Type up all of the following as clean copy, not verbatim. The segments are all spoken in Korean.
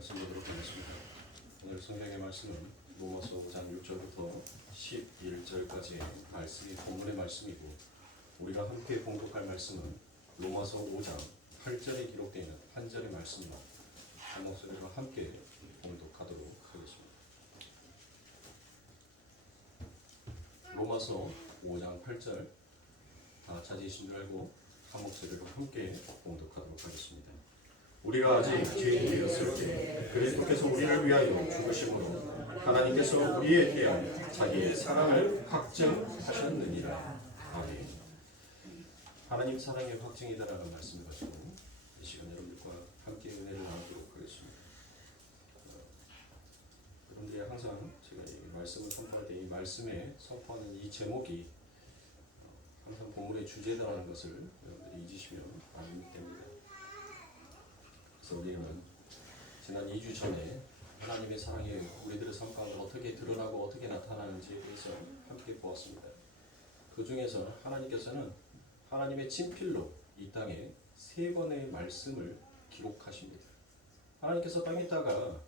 말씀 보도록 하겠습니다. 오늘 성경의 말씀은 로마서 5장 6절부터 11절까지의 말씀이 본문의 말씀이고, 우리가 함께 봉독할 말씀은 로마서 5장 8절에 기록되어 있는 한 절의 말씀입니다. 한 목소리로 함께 봉독하도록 하겠습니다. 로마서 5장 8절 다 찾으신 줄 알고 한 목소리로 함께 봉독하도록 하겠습니다. 우리가 아직 죄인이었을 때 그리스도께서 우리를 위하여 죽으심으로 하나님께서 우리에 대하여 자기의 사랑을 확증하셨느니라. 아멘. 하나님 사랑의 확증이다라는 말씀을 가지고 이 시간 여러분들과 함께 은혜를 나누도록 하겠습니다. 여러분들이 항상 제가 이 말씀을 선포할 때 이 말씀에 선포하는 이 제목이 항상 본문의 주제다라는 것을 여러분들이 잊으시면 안 됩니다. 그래서 우리는 지난 2주 전에 하나님의 사랑이 우리들의 삶 가운데 어떻게 드러나고 어떻게 나타나는지에 대해서 함께 보았습니다. 그 중에서 하나님께서는 하나님의 친필로 이 땅에 3번의 말씀을 기록하십니다. 하나님께서 땅에 있다가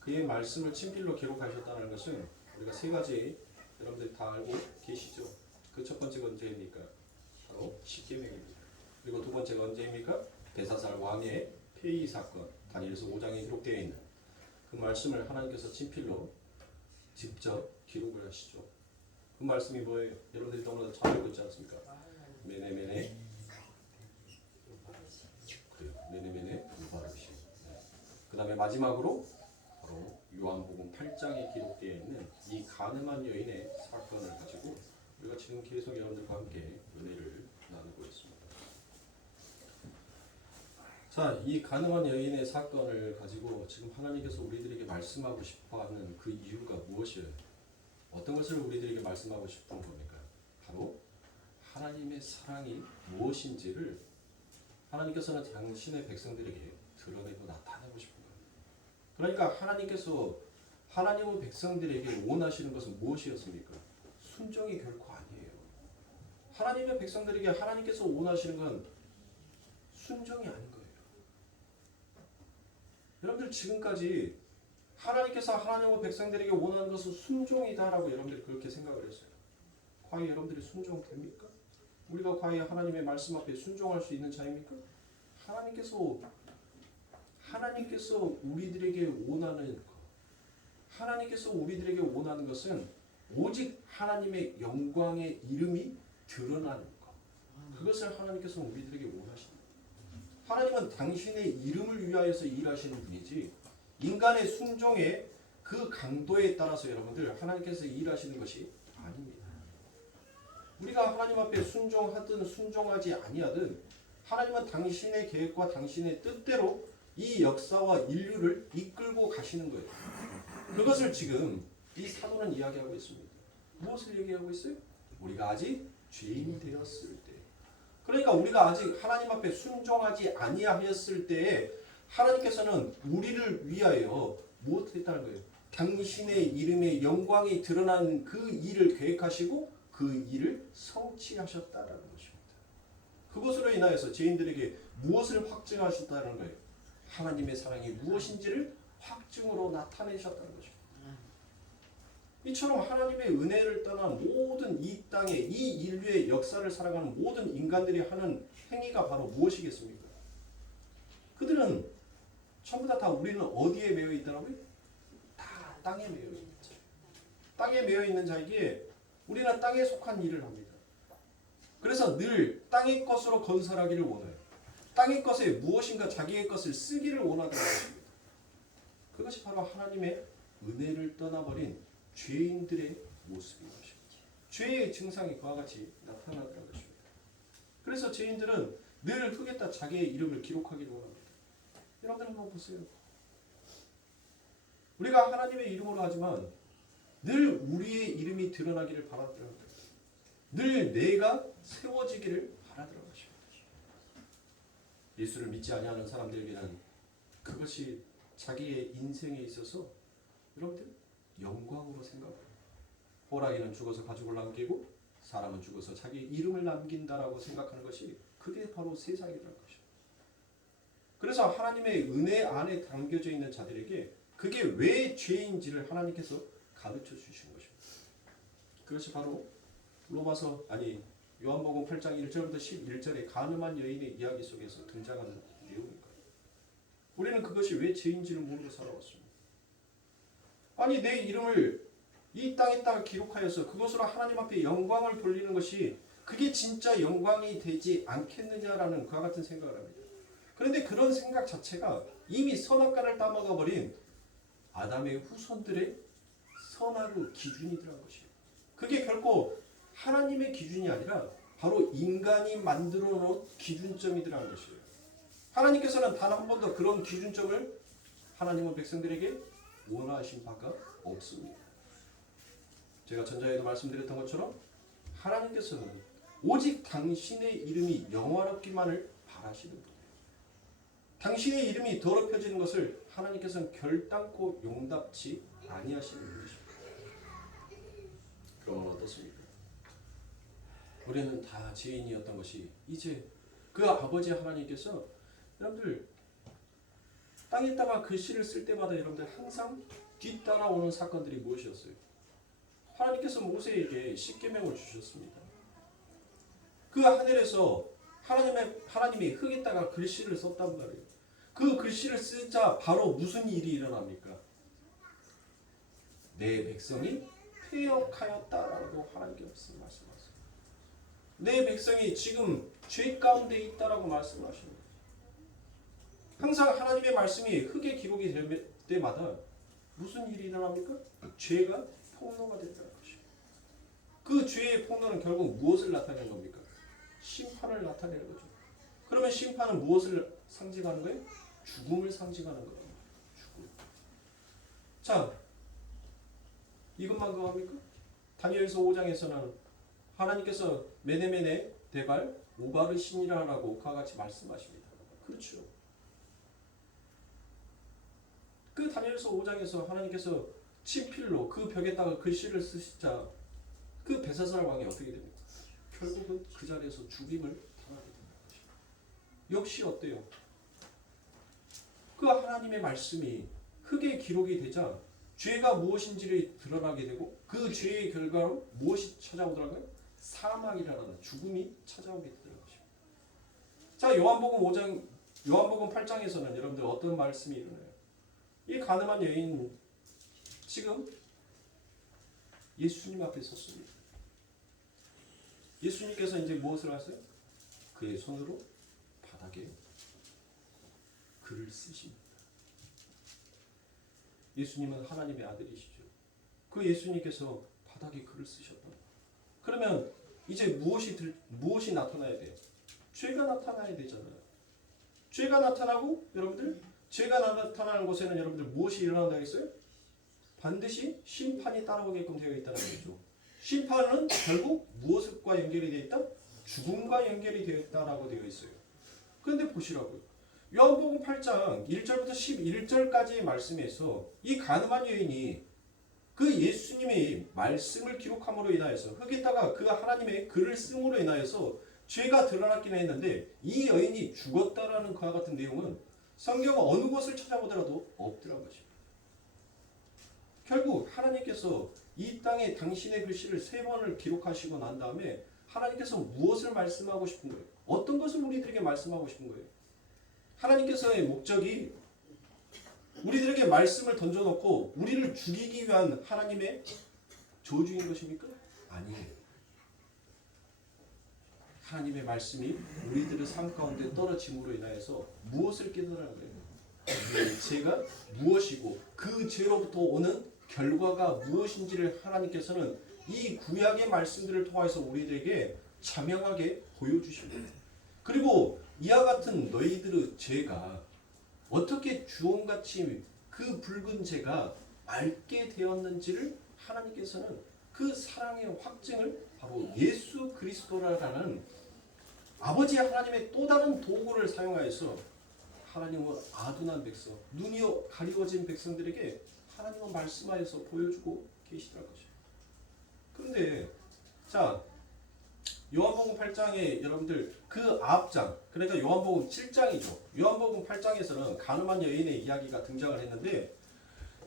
그의 말씀을 친필로 기록하셨다는 것은 우리가 3가지 여러분들이 다 알고 계시죠. 그 첫 번째가 언제입니까? 바로 십계명입니다. 그리고 두 번째가 언제입니까? 벨사살 왕의 폐위 사건, 다니엘서 5장에 기록되어 있는 그 말씀을 하나님께서 친필로 직접 기록을 하시죠. 그 말씀이 뭐예요? 여러분들이 너무나 잘 알고 있지 않습니까? 메네메네 그래요. 메네메네 누바르시. 그 다음에 마지막으로 바로 요한복음 8장에 기록되어 있는 이 가늠한 여인의 사건을 가지고 우리가 지금 계속 여러분들과 함께 은혜를 나누고 있습니다. 자, 이 가늠한 여인의 사건을 가지고 지금 하나님께서 우리들에게 말씀하고 싶어하는 그 이유가 무엇이에요? 어떤 것을 우리들에게 말씀하고 싶은 겁니까? 바로 하나님의 사랑이 무엇인지를 하나님께서는 당신의 백성들에게 드러내고 나타내고 싶은 겁니다. 그러니까 하나님께서 하나님의 백성들에게 원하시는 것은 무엇이었습니까? 순종이 결코 아니에요. 하나님의 백성들에게 하나님께서 원하시는 건 순종이 아닌 거예요. 여러분들 지금까지 하나님께서 하나님의 백성들에게 원하는 것은 순종이다라고 여러분들이 그렇게 생각을 했어요. 과연 여러분들이 순종됩니까? 우리가 과연 하나님의 말씀 앞에 순종할 수 있는 자입니까? 하나님께서 우리들에게 원하는 것, 하나님께서 우리들에게 원하는 것은 오직 하나님의 영광의 이름이 드러나는 것. 그것을 하나님께서 우리들에게 원하십니다. 하나님은 당신의 이름을 위하여서 일하시는 분이지 인간의 순종의 그 강도에 따라서 여러분들 하나님께서 일하시는 것이 아닙니다. 우리가 하나님 앞에 순종하든 순종하지 아니하든 하나님은 당신의 계획과 당신의 뜻대로 이 역사와 인류를 이끌고 가시는 거예요. 그것을 지금 이 사도는 이야기하고 있습니다. 무엇을 얘기하고 있어요? 우리가 아직 죄인이 되었을 때, 그러니까 우리가 아직 하나님 앞에 순종하지 아니하였을 때에 하나님께서는 우리를 위하여 무엇을 했다는 거예요? 당신의 이름의 영광이 드러나는 그 일을 계획하시고 그 일을 성취하셨다라는 것입니다. 그것으로 인하여서 죄인들에게 무엇을 확증하셨다는 거예요? 하나님의 사랑이 무엇인지를 확증으로 나타내셨다는 것입니다. 이처럼 하나님의 은혜를 떠난 모든 이 땅에 이 인류의 역사를 살아가는 모든 인간들이 하는 행위가 바로 무엇이겠습니까? 그들은 전부 다 우리는 어디에 매여 있다고요? 다 땅에 매여 있는 자. 땅에 매여 있는 자에게 우리는 땅에 속한 일을 합니다. 그래서 늘 땅의 것으로 건설하기를 원해요. 땅의 것에 무엇인가 자기의 것을 쓰기를 원하는 것입니다. 그것이 바로 하나님의 은혜를 떠나버린 죄인들의 모습인 것입니다. 죄의 증상이 그와 같이 나타났다는 것입니다. 그래서 죄인들은 늘 흙에다 자기의 이름을 기록하기를 원합니다. 여러분들 한번 보세요. 우리가 하나님의 이름으로 하지만 늘 우리의 이름이 드러나기를 바라더라는 거예요. 늘 내가 세워지기를 바라더라는 것입니다. 예수를 믿지 아니하는 사람들에게는 그것이 자기의 인생에 있어서 여러분들 영광으로 생각해요. 호랑이는 죽어서 가죽을 남기고 사람은 죽어서 자기 이름을 남긴다라고 생각하는 것이 그게 바로 세상이라는 것입니다. 그래서 하나님의 은혜 안에 담겨져 있는 자들에게 그게 왜 죄인지를 하나님께서 가르쳐 주신 것입니다. 그것이 바로 요한복음 8장 1절부터 11절의 가늠한 여인의 이야기 속에서 등장하는 내용입니다. 우리는 그것이 왜 죄인지를 모르고 살아왔습니다. 아니 내 이름을 이 땅에다가 기록하여서 그것으로 하나님 앞에 영광을 돌리는 것이 그게 진짜 영광이 되지 않겠느냐라는 그와 같은 생각을 합니다. 그런데 그런 생각 자체가 이미 선악과를 따먹어 버린 아담의 후손들의 선악의 기준이더라는 것이에요. 그게 결코 하나님의 기준이 아니라 바로 인간이 만들어 놓은 기준점이더라는 것이에요. 하나님께서는 단 한 번도 그런 기준점을 하나님은 백성들에게 원하신 바가 없습니다. 제가 전자에도 말씀드렸던 것처럼 하나님께서는 오직 당신의 이름이 영화롭기만을 바라시는 분이에요. 당신의 이름이 더럽혀지는 것을 하나님께서는 결단코 용납치 아니하시는 분이십니다. 그러면 어떻습니까? 우리는 다 죄인이었던 것이 이제 그 아버지 하나님께서 여러분들 땅에다가 글씨를 쓸 때마다 여러분들 항상 뒤따라오는 사건들이 무엇이었어요? 하나님께서 모세에게 십계명을 주셨습니다. 그 하늘에서 하나님이 흙에다가 글씨를 썼단 말이에요. 그 글씨를 쓰자 바로 무슨 일이 일어납니까? 내 백성이 패역하였다라고 하나님께서 말씀하세요. 내 백성이 지금 죄 가운데 있다라고 말씀하십니다. 항상 하나님의 말씀이 흙에 기록이 될 때마다 무슨 일이 일어납니까? 죄가 폭로가 된다는 것이에요. 그 죄의 폭로는 결국 무엇을 나타내는 겁니까? 심판을 나타내는 거죠. 그러면 심판은 무엇을 상징하는 거예요? 죽음을 상징하는 거예요. 죽음. 자, 이것만 그겁니까? 다니엘서 5장에서는 하나님께서 메네메네 데발 우바르 신이라고 그와 같이 말씀하십니다. 그렇죠. 그 다니엘서 5장에서 하나님께서 친필로 그 벽에다가 글씨를 쓰시자 그 벨사살 왕이 어떻게 됩니까? 결국은 그 자리에서 죽임을 당하게 됩니다. 역시 어때요? 그 하나님의 말씀이 흙에 기록이 되자 죄가 무엇인지를 드러나게 되고 그 죄의 결과로 무엇이 찾아오더라고요? 사망이라는 죽음이 찾아오게 되는 것입니다. 자, 요한복음 8장에서는 여러분들 어떤 말씀이 일어나요? 이 가늠한 여인 지금 예수님 앞에 섰습니다. 예수님께서 이제 무엇을 하세요? 그의 손으로 바닥에 글을 쓰십니다. 예수님은 하나님의 아들이시죠. 그 예수님께서 바닥에 글을 쓰셨다. 그러면 이제 무엇이 나타나야 돼요? 죄가 나타나야 되잖아요. 죄가 나타나고 여러분들 죄가 나타나는 곳에는 여러분들 무엇이 일어난다 했어요? 반드시 심판이 따라오게끔 되어 있다는 거죠. 심판은 결국 무엇과 연결이 되어 있다? 죽음과 연결이 되어 있다라고 되어 있어요. 그런데 보시라고요. 요한복음 8장 1절부터 11절까지의 말씀에서 이 가늠한 여인이 그 예수님의 말씀을 기록함으로 인하여서 흙에다가 그 하나님의 글을 쓰므로 인하여서 죄가 드러났긴 했는데 이 여인이 죽었다라는 그와 같은 내용은 성경 어느 곳을 찾아보더라도 없더란 것입니다. 결국 하나님께서 이 땅에 당신의 글씨를 3번을 기록하시고 난 다음에 하나님께서 무엇을 말씀하고 싶은 거예요? 어떤 것을 우리들에게 말씀하고 싶은 거예요? 하나님께서의 목적이 우리들에게 말씀을 던져놓고 우리를 죽이기 위한 하나님의 저주인 것입니까? 아니에요. 하나님의 말씀이 우리들의 삶 가운데 떨어짐으로 인하여서 무엇을 깨달아야 돼요? 그 죄가 무엇이고 그 죄로부터 오는 결과가 무엇인지를 하나님께서는 이 구약의 말씀들을 통해서 우리들에게 자명하게 보여주십니다. 그리고 이와 같은 너희들의 죄가 어떻게 주홍같이 그 붉은 죄가 맑게 되었는지를 하나님께서는 그 사랑의 확증을 바로 예수 그리스도라는 아버지 하나님의 또 다른 도구를 사용하여서 하나님은 아둔한 백성, 눈이 가리워진 백성들에게 하나님은 말씀하여서 보여주고 계시더라는 것입니다. 그런데 자, 요한복음 8장에 여러분들 그 앞장, 그러니까 요한복음 7장이죠. 요한복음 8장에서는 가늠한 여인의 이야기가 등장을 했는데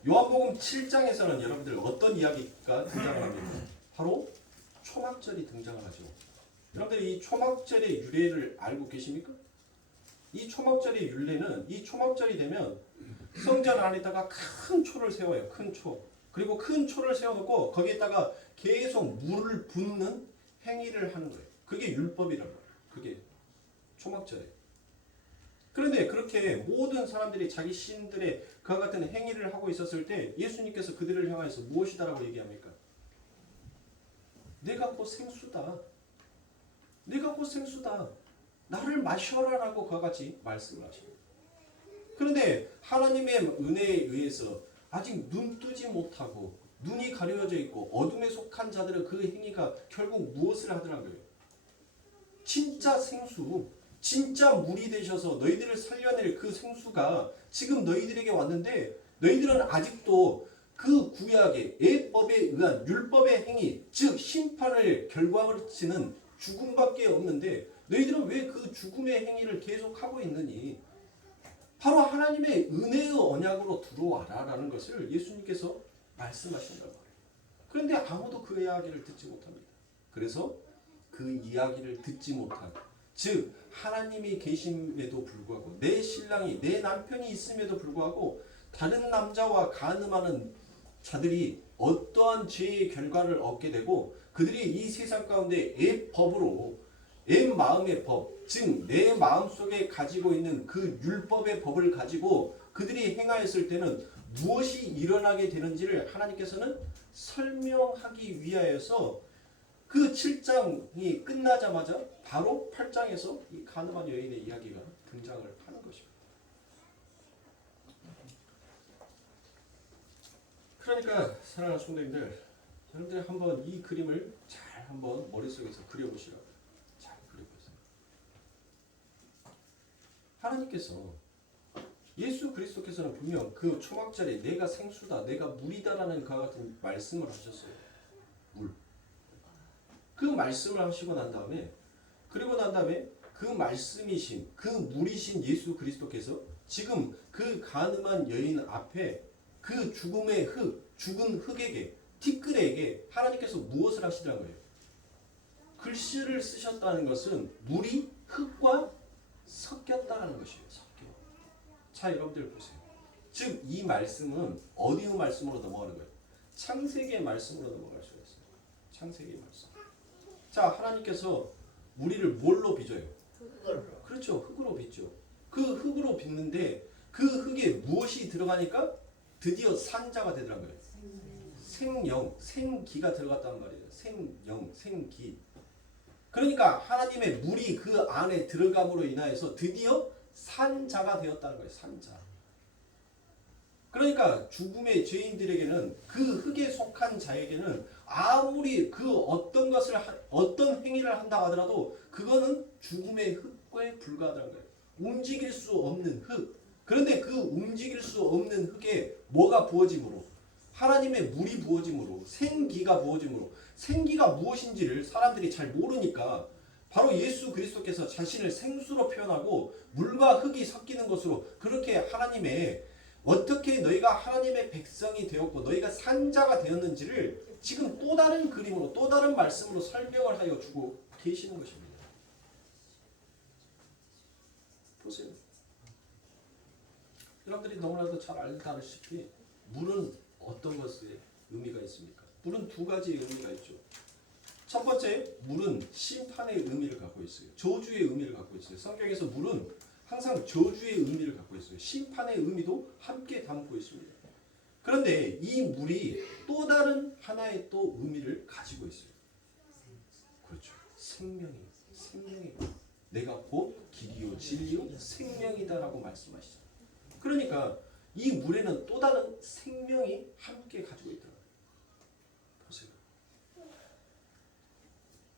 요한복음 7장에서는 여러분들 어떤 이야기가 등장을 합니까? 바로 초막절이 등장을 하죠. 여러분들 이 초막절의 유래를 알고 계십니까? 이 초막절의 율례는 이 초막절이 되면 성전 안에다가 큰 초를 세워요. 큰 초. 그리고 큰 초를 세워놓고 거기에다가 계속 물을 붓는 행위를 하는 거예요. 그게 율법이란 말이에요. 그게 초막절이에요. 그런데 그렇게 모든 사람들이 자기 신들의 그와 같은 행위를 하고 있었을 때 예수님께서 그들을 향해서 무엇이다라고 얘기합니까? 내가 곧 생수다. 내가 곧 생수다. 나를 마셔라라고 그와 같이 말씀을 하십니다. 그런데 하나님의 은혜에 의해서 아직 눈 뜨지 못하고 눈이 가려져 있고 어둠에 속한 자들은 그 행위가 결국 무엇을 하더라고요? 진짜 생수, 진짜 물이 되셔서 너희들을 살려낼 그 생수가 지금 너희들에게 왔는데 너희들은 아직도 그 구약의 예법에 의한 율법의 행위, 즉 심판을 결과로 치는 죽음밖에 없는데 너희들은 왜 그 죽음의 행위를 계속하고 있느니? 바로 하나님의 은혜의 언약으로 들어와라 라는 것을 예수님께서 말씀하신단 말이에요. 그런데 아무도 그 이야기를 듣지 못합니다. 그래서 그 이야기를 듣지 못한, 즉 하나님이 계심에도 불구하고 내 신랑이 내 남편이 있음에도 불구하고 다른 남자와 간음하는 자들이 어떠한 죄의 결과를 얻게 되고 그들이 이 세상 가운데 법으로 마음의 법, 즉 내 마음속에 가지고 있는 그 율법의 법을 가지고 그들이 행하였을 때는 무엇이 일어나게 되는지를 하나님께서는 설명하기 위하여서 그 7장이 끝나자마자 바로 8장에서 이 가늠한 여인의 이야기가 등장을 하는 것입니다. 그러니까 사랑하는 성도님들, 여러분들이 한번 이 그림을 잘 한번 머릿속에서 그려보시라고요. 잘 그려보세요. 하나님께서 예수 그리스도께서는 분명 그 초막절에 내가 생수다, 내가 물이다라는 그와 같은 말씀을 하셨어요. 물. 그 말씀을 하시고 난 다음에 그리고 난 다음에 그 말씀이신 그 물이신 예수 그리스도께서 지금 그 간음한 여인 앞에 그 죽음의 죽은 흙에게 티끌에게 하나님께서 무엇을 하시라는 거예요? 글씨를 쓰셨다는 것은 물이 흙과 섞였다는 것이에요. 자, 여러분들 보세요. 즉 이 말씀은 어디의 말씀으로 넘어가는 거예요? 창세기의 말씀으로 넘어갈 수가 있어요. 창세기의 말씀. 자, 하나님께서 우리를 뭘로 빚어요? 흙으로. 그렇죠. 흙으로 빚죠. 그 흙으로 빚는데 그 흙에 무엇이 들어가니까 드디어 산자가 되더란 거예요. 생영, 생기가 들어갔단 말이에요. 생영, 생기. 그러니까 하나님의 물이 그 안에 들어감으로 인하여서 드디어 산자가 되었다는 거예요. 산자. 그러니까 죽음의 죄인들에게는 그 흙에 속한 자에게는 아무리 그 어떤 것을 어떤 행위를 한다 하더라도 그거는 죽음의 흙에 불과하다는 거예요. 움직일 수 없는 흙. 그런데 그 움직일 수 없는 흙에 뭐가 부어짐으로? 하나님의 물이 부어짐으로, 생기가 부어짐으로, 생기가 무엇인지를 사람들이 잘 모르니까 바로 예수 그리스도께서 자신을 생수로 표현하고 물과 흙이 섞이는 것으로 그렇게 하나님의 어떻게 너희가 하나님의 백성이 되었고 너희가 산자가 되었는지를 지금 또 다른 그림으로 또 다른 말씀으로 설명을 하여 주고 계시는 것입니다. 보세요. 여러분들이 너무나도 잘 알다시피 물은 어떤 것에 의미가 있습니까? 물은 두 가지의 의미가 있죠. 첫 번째, 물은 심판의 의미를 갖고 있어요. 저주의 의미를 갖고 있어요. 성경에서 물은 항상 저주의 의미를 갖고 있어요. 심판의 의미도 함께 담고 있습니다. 그런데 이 물이 또 다른 하나의 또 의미를 가지고 있어요. 그렇죠. 생명이. 내가 곧 길이요 진리요 생명이다라고 말씀하시죠. 그러니까 이 물에는 또 다른 생명이 함께 가지고 있더라고요. 보세요.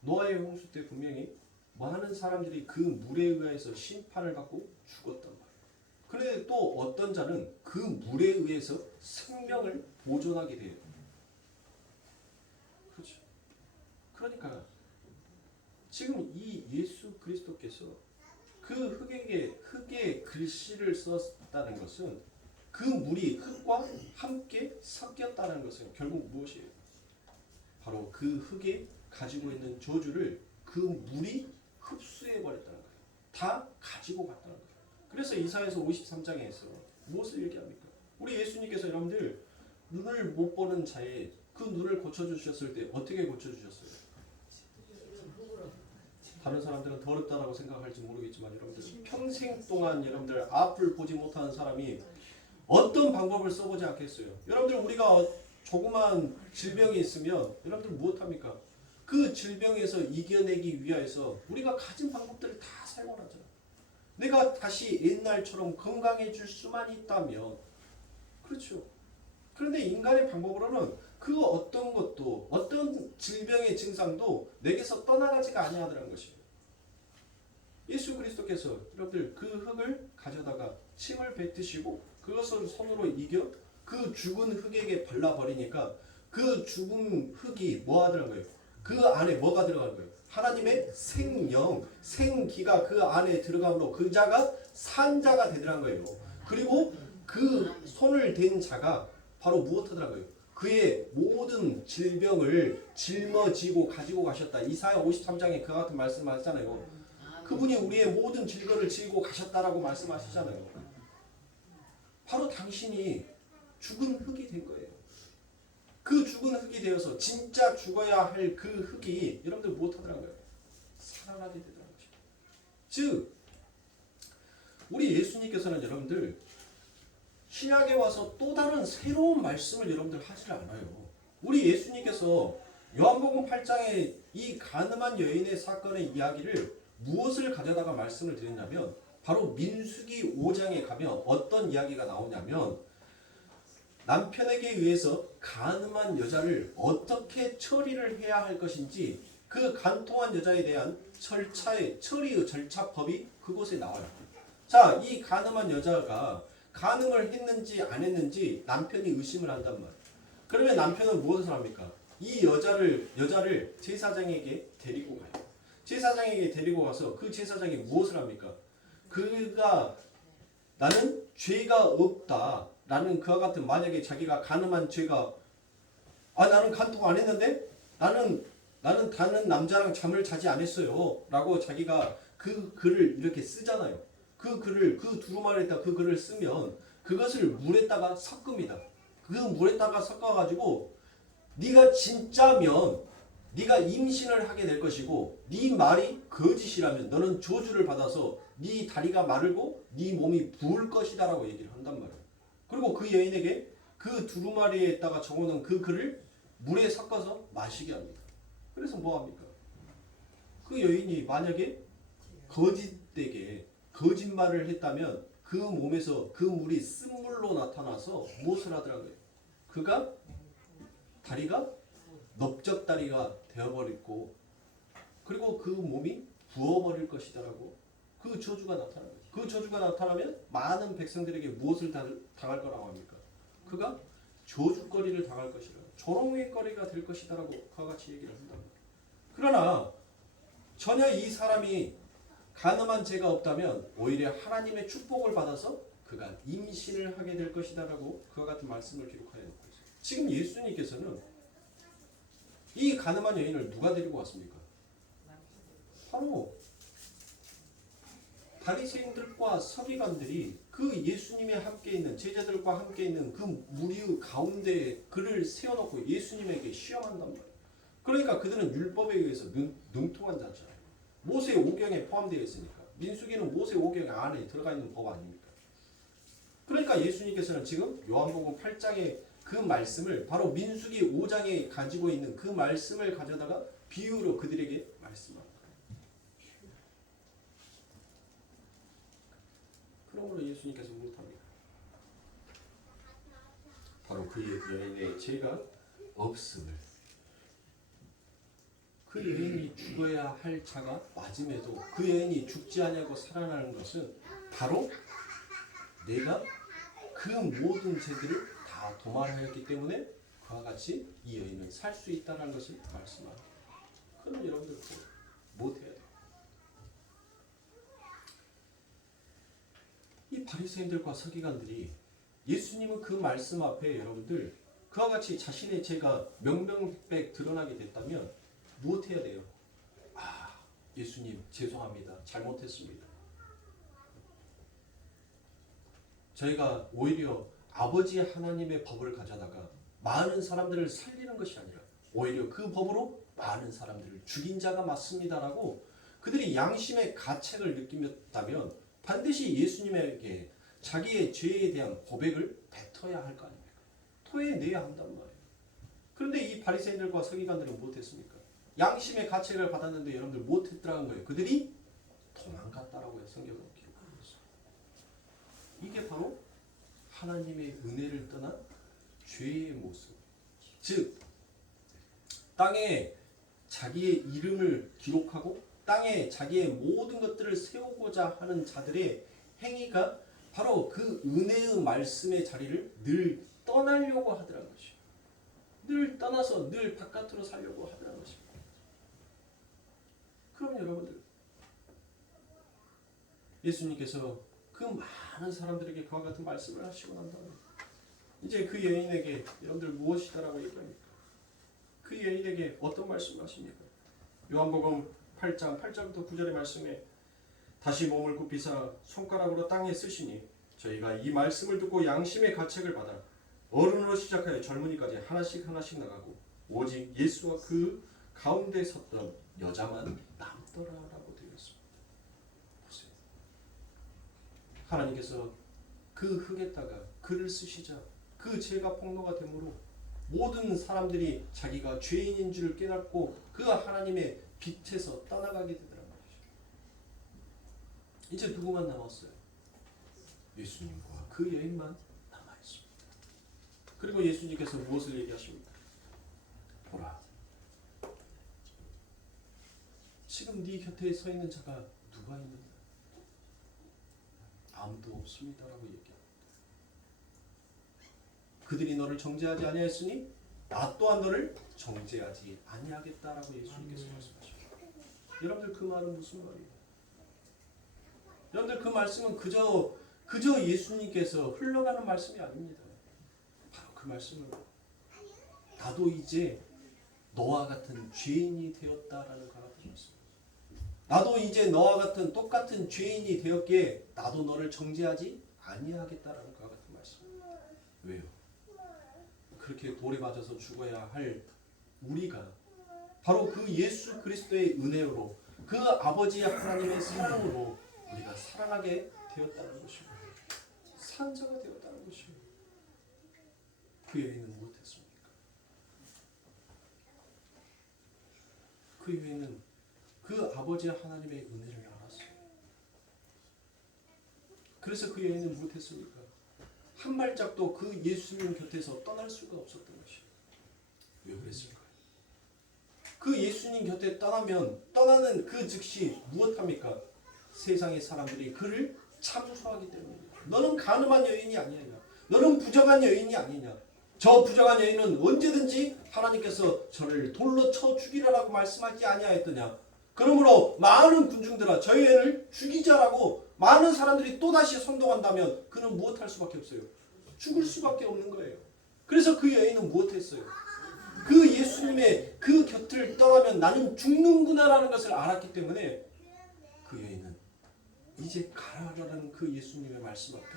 노아의 홍수 때 분명히 많은 사람들이 그 물에 의해서 심판을 받고 죽었단 말이에요. 그런데 또 어떤 자는 그 물에 의해서 생명을 보존하게 돼요. 그렇죠. 그러니까 지금 이 예수 그리스도께서 그 흙에 글씨를 썼다는 것은 그 물이 흙과 함께 섞였다는 것은 결국 무엇이에요? 바로 그 흙에 가지고 있는 저주를 그 물이 흡수해 버렸다는 거예요. 다 가지고 갔다는 거예요. 그래서 이사야서 53장에서 무엇을 얘기합니까? 우리 예수님께서 여러분들 눈을 못 보는 자의 그 눈을 고쳐주셨을 때 어떻게 고쳐주셨어요? 다른 사람들은 더럽다라고 생각할지 모르겠지만 여러분들 평생 동안 여러분들 앞을 보지 못하는 사람이 어떤 방법을 써보지 않겠어요? 여러분들 우리가 조그만 질병이 있으면 여러분들 무엇합니까? 그 질병에서 이겨내기 위해서 우리가 가진 방법들을 다 사용하잖아요. 내가 다시 옛날처럼 건강해질 수만 있다면 그렇죠. 그런데 인간의 방법으로는 그 어떤 것도 어떤 질병의 증상도 내게서 떠나가지가 아니하더라는 것이에요. 예수 그리스도께서 여러분들 그 흙을 가져다가 침을 뱉으시고 그것을 손으로 이겨 그 죽은 흙에게 발라버리니까 그 죽은 흙이 뭐 하더란 거예요? 그 안에 뭐가 들어간 거예요? 하나님의 생영, 생기가 그 안에 들어감으로 그 자가 산 자가 되더란 거예요. 그리고 그 손을 댄 자가 바로 무엇하더라고요? 그의 모든 질병을 짊어지고 가지고 가셨다. 이사야 53장에 그와 같은 말씀을 하잖아요. 그분이 우리의 모든 질거를 지고 가셨다라고 말씀하시잖아요. 바로 당신이 죽은 흙이 된 거예요. 그 죽은 흙이 되어서 진짜 죽어야 할 그 흙이 여러분들 못하더라고요. 살아나게 되더라고요. 즉 우리 예수님께서는 여러분들 신약에 와서 또 다른 새로운 말씀을 여러분들 하지 않아요. 우리 예수님께서 요한복음 8장의 이 가늠한 여인의 사건의 이야기를 무엇을 가져다가 말씀을 드렸냐면 바로 민수기 5장에 가면 어떤 이야기가 나오냐면 남편에게 의해서 가늠한 여자를 어떻게 처리를 해야 할 것인지 그 간통한 여자에 대한 처리의 절차법이 그곳에 나와요. 자, 이 가늠한 여자가 간음을 했는지 안 했는지 남편이 의심을 한단 말이에요. 그러면 남편은 무엇을 합니까? 이 여자를 제사장에게 데리고 가요. 제사장에게 데리고 가서 그 제사장이 무엇을 합니까? 그가 나는 죄가 없다라는 그와 같은 만약에 자기가 간음한 죄가 나는 간통 안 했는데 나는 다른 남자랑 잠을 자지 않았어요 라고 자기가 그 글을 이렇게 쓰잖아요. 그 글을 그 두루마리에다 그 글을 쓰면 그것을 물에다가 섞습니다. 그 물에다가 섞어가지고 네가 진짜면 네가 임신을 하게 될 것이고 네 말이 거짓이라면 너는 저주를 받아서 네 다리가 마르고 네 몸이 부을 것이다 라고 얘기를 한단 말이에요. 그리고 그 여인에게 그 두루마리에다가 적어놓은 그 글을 물에 섞어서 마시게 합니다. 그래서 뭐합니까? 그 여인이 만약에 거짓되게 거짓말을 했다면 그 몸에서 그 물이 쓴물로 나타나서 무엇을 하더라고요? 그가 다리가 넓적다리가 되어버리고 그리고 그 몸이 부어버릴 것이다라고 그 저주가 나타나는 거예요. 그 저주가 나타나면 많은 백성들에게 무엇을 당할 거라고 합니까? 그가 저주거리를 당할 것이라 조롱의 거리가 될 것이다라고 그와 같이 얘기를 한다. 그러나 전혀 이 사람이 간음한 죄가 없다면 오히려 하나님의 축복을 받아서 그가 임신을 하게 될 것이다라고 그와 같은 말씀을 기록하여 놓고 있어요. 지금 예수님께서는 이 간음한 여인을 누가 데리고 왔습니까? 바로 바리새인들과 서기관들이 그 예수님의 함께 있는 제자들과 함께 있는 그 무리 가운데 그를 세워놓고 예수님에게 시험한단 말이에요. 그러니까 그들은 율법에 의해서 능통한 자잖아요. 모세 오경에 포함되어 있으니까. 민수기는 모세 오경 안에 들어가 있는 법 아닙니까? 그러니까 예수님께서는 지금 요한복음 8장의 그 말씀을 바로 민수기 5장에 가지고 있는 그 말씀을 가져다가 비유로 그들에게 말씀합니다. 그러므로 예수님께서 무엇합니까? 바로 그 여인의 죄가 없음을 그 여인이 죽어야 할 자가 맞음에도 그 여인이 죽지 않냐고 살아나는 것은 바로 내가 그 모든 죄들을 다 도말하였기 때문에 그와 같이 이 여인은 살 수 있다는 것을 말씀합니다. 그럼 여러분들 못해야 돼. 이 바리새인들과 서기관들이 예수님은 그 말씀 앞에 여러분들 그와 같이 자신의 죄가 명명백백 드러나게 됐다면 무엇해야 돼요? 예수님 죄송합니다. 잘못했습니다. 저희가 오히려 아버지 하나님의 법을 가져다가 많은 사람들을 살리는 것이 아니라 오히려 그 법으로 많은 사람들을 죽인 자가 맞습니다라고 그들이 양심의 가책을 느꼈다면 반드시 예수님에게 자기의 죄에 대한 고백을 뱉어야 할 거 아닙니까? 토해내야 한단 말이에요. 그런데 이 바리새인들과 서기관들은 못했습니까? 양심의 가책을 받았는데 여러분들 못했더라는 거예요. 그들이 도망갔다라고 성경은 기록하고 있어요. 이게 바로 하나님의 은혜를 떠난 죄의 모습. 즉 땅에 자기의 이름을 기록하고 땅에 자기의 모든 것들을 세우고자 하는 자들의 행위가 바로 그 은혜의 말씀의 자리를 늘 떠나려고 하더라는 것이에요. 늘 떠나서 늘 바깥으로 살려고 하더라는 것입니다. 그럼 여러분들 예수님께서 그 많은 사람들에게 그와 같은 말씀을 하시고 난 다음에 이제 그 여인에게 여러분들 무엇이다라고 얘기합니까? 그 여인에게 어떤 말씀을 하십니까? 요한복음 8장 8절부터 9절의 말씀에 다시 몸을 굽히사 손가락으로 땅에 쓰시니 저희가 이 말씀을 듣고 양심의 가책을 받아 어른으로 시작하여 젊은이까지 하나씩 나가고 오직 예수와 그 가운데 섰던 여자만 남더라라고 되어 있습니다. 보세요. 하나님께서 그 흙에다가 글을 쓰시자 그 죄가 폭로가 되므로 모든 사람들이 자기가 죄인인 줄 깨닫고 그 하나님의 빛에서 떠나가게 되더란 말이죠. 이제 누구만 남았어요? 예수님과 그 여인만 남아있습니다. 그리고 예수님께서 무엇을 얘기하십니까? 보라, 지금 네 곁에 서 있는 자가 누가 있느냐? 아무도 없습니다라고 얘기합니다. 그들이 너를 정죄하지 아니하였으니 나 또한 너를 정죄하지 아니하겠다라고 예수님께서 말씀하십니다. 여러분들 그 말은 무슨 말이에요? 여러분들 그 말씀은 그저 예수님께서 흘러가는 말씀이 아닙니다. 바로 그 말씀은 나도 이제 너와 같은 죄인이 되었다라는 것 같은 말씀. 나도 이제 너와 같은 똑같은 죄인이 되었기에 나도 너를 정죄하지 아니하겠다라는 것 같은 말씀. 왜요? 그렇게 돌에 맞아서 죽어야 할 우리가 바로 그 예수 그리스도의 은혜로 그 아버지 하나님의 사랑으로 우리가 살아가게 되었다는 것입니다. 산자가 되었다는 것입니다. 그 여인은 무엇했습니까? 그 여인은 그 아버지 하나님의 은혜를 알았어요. 그래서 그 여인은 무엇했습니까? 한 발짝도 그 예수님 곁에서 떠날 수가 없었던 것이에요. 왜 그랬을까요? 그 예수님 곁에 떠나는 그 즉시 무엇합니까? 세상의 사람들이 그를 참소하기 때문입니다. 너는 가늠한 여인이 아니냐? 너는 부정한 여인이 아니냐? 저 부정한 여인은 언제든지 하나님께서 저를 돌로 쳐 죽이라라고 말씀하지 아니하였더냐? 그러므로 많은 군중들아 저 여인을 죽이자라고 많은 사람들이 또다시 선동한다면 그는 무엇할 수밖에 없어요? 죽을 수밖에 없는 거예요. 그래서 그 여인은 무엇했어요? 그 예수님의 그 곁을 떠나면 나는 죽는구나라는 것을 알았기 때문에 그 여인은 이제 가라라는 그 예수님의 말씀 앞에